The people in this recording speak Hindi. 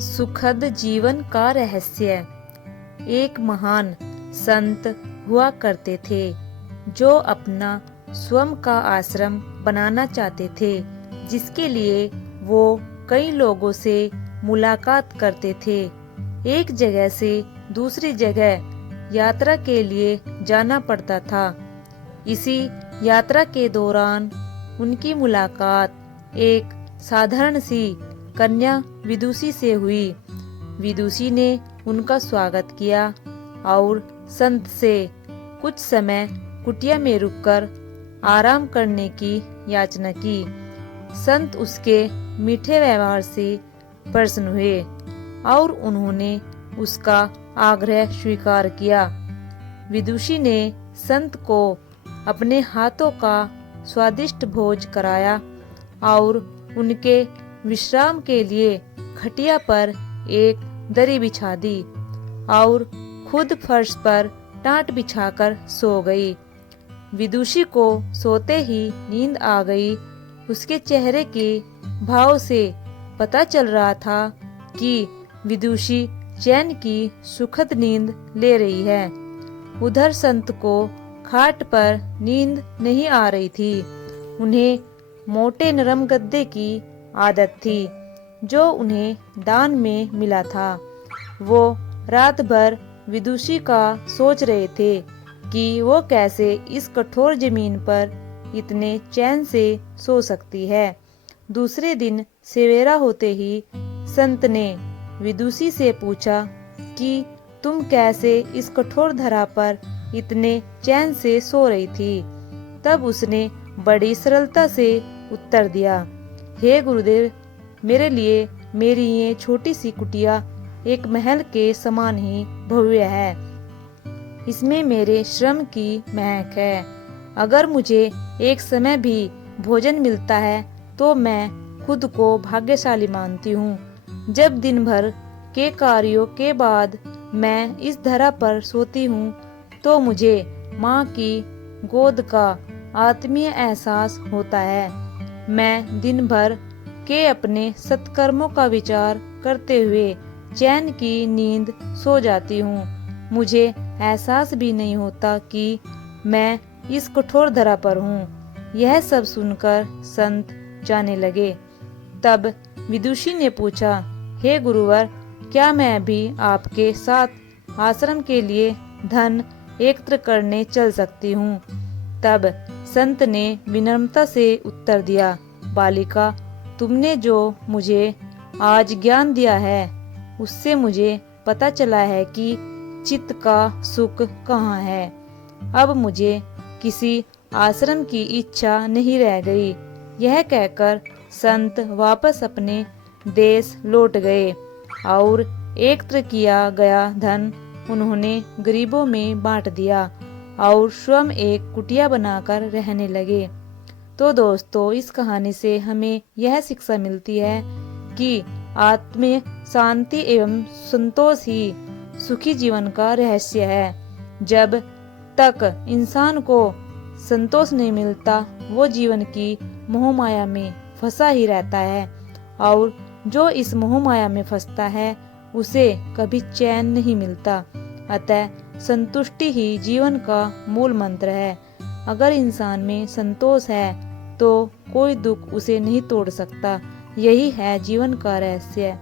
सुखद जीवन का रहस्य। एक महान संत हुआ करते थे जो अपना स्वयं का आश्रम बनाना चाहते थे, जिसके लिए वो कई लोगों से मुलाकात करते थे। एक जगह से दूसरी जगह यात्रा के लिए जाना पड़ता था। इसी यात्रा के दौरान उनकी मुलाकात एक साधारण सी कन्या विदुषी से हुई। विदुषी ने उनका स्वागत किया और संत से कुछ समय कुटिया में रुककर आराम करने की याचना की। संत उसके मीठे व्यवहार से प्रसन्न हुए और उन्होंने उसका आग्रह स्वीकार किया। विदुषी ने संत को अपने हाथों का स्वादिष्ट भोज कराया और उनके विश्राम के लिए खटिया पर एक दरी बिछा दी और खुद फर्श पर टाट बिछाकर सो गई। विदुषी को सोते ही नींद आ गई। उसके चेहरे के भाव से पता चल रहा था कि विदुषी चैन की सुखद नींद ले रही है। उधर संत को खाट पर नींद नहीं आ रही थी। उन्हें मोटे नरम गद्दे की आदत थी जो उन्हें दान में मिला था। वो रात भर विदुषी का सोच रहे थे कि वो कैसे इस कठोर जमीन पर इतने चैन से सो सकती है। दूसरे दिन सवेरा होते ही संत ने विदुषी से पूछा कि तुम कैसे इस कठोर धरा पर इतने चैन से सो रही थी। तब उसने बड़ी सरलता से उत्तर दिया, हे गुरुदेव, मेरे लिए मेरी ये छोटी सी कुटिया एक महल के समान ही भव्य है। इसमें मेरे श्रम की महक है। अगर मुझे एक समय भी भोजन मिलता है तो मैं खुद को भाग्यशाली मानती हूँ। जब दिन भर के कार्यों के बाद मैं इस धरा पर सोती हूँ तो मुझे माँ की गोद का आत्मीय एहसास होता है। मैं दिन भर के अपने सत्कर्मों का विचार करते हुए चैन की नींद सो जाती हूँ। मुझे एहसास भी नहीं होता कि मैं इस कठोर धरा पर हूँ। यह सब सुनकर संत जाने लगे। तब विदुषी ने पूछा, हे गुरुवर, क्या मैं भी आपके साथ आश्रम के लिए धन एकत्र करने चल सकती हूँ। तब संत ने विनम्रता से उत्तर दिया, बालिका, तुमने जो मुझे आज ज्ञान दिया है उससे मुझे पता चला है कि चित्त का सुख कहाँ है। अब मुझे किसी आश्रम की इच्छा नहीं रह गई। यह कहकर संत वापस अपने देश लौट गए और एकत्र किया गया धन उन्होंने गरीबों में बांट दिया और स्वयं एक कुटिया बनाकर रहने लगे। तो दोस्तों, इस कहानी से हमें यह शिक्षा मिलती है कि आत्मिक शांति एवं संतोष ही सुखी जीवन का रहस्य है। जब तक इंसान को संतोष नहीं मिलता वो जीवन की मोह माया में फंसा ही रहता है और जो इस मोह माया में फंसता है उसे कभी चैन नहीं मिलता। अतः संतुष्टि ही जीवन का मूल मंत्र है। अगर इंसान में संतोष है तो कोई दुख उसे नहीं तोड़ सकता। यही है जीवन का रहस्य।